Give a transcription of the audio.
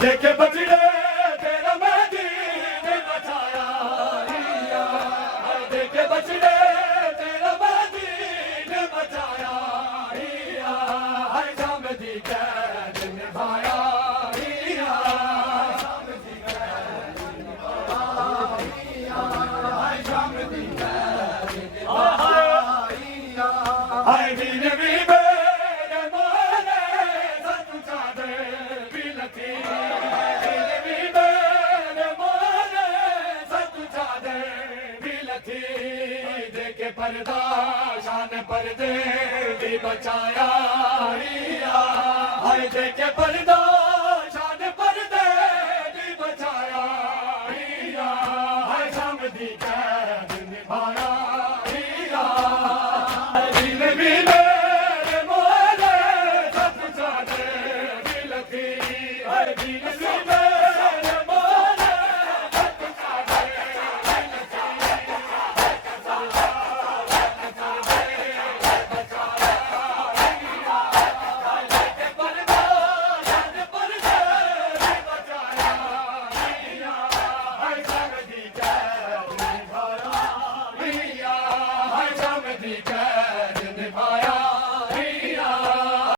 देखे बचड़े तेरा मदीने बचाया हिया, देखे बचड़े तेरा मदीने बचाया हिया, हर जाम दी कैद निभाया हिया, जाम दी कैद निभाया हिया, हर जाम दी कैद निभाया हिया, हाय दीन भी मेरे मोने सत चादे बिलती, दीन भी मेरे मोने सत चादे बिलती, देखे पर्दा शान पर्दे भी बचाया हिया, हाय देखे पर्दा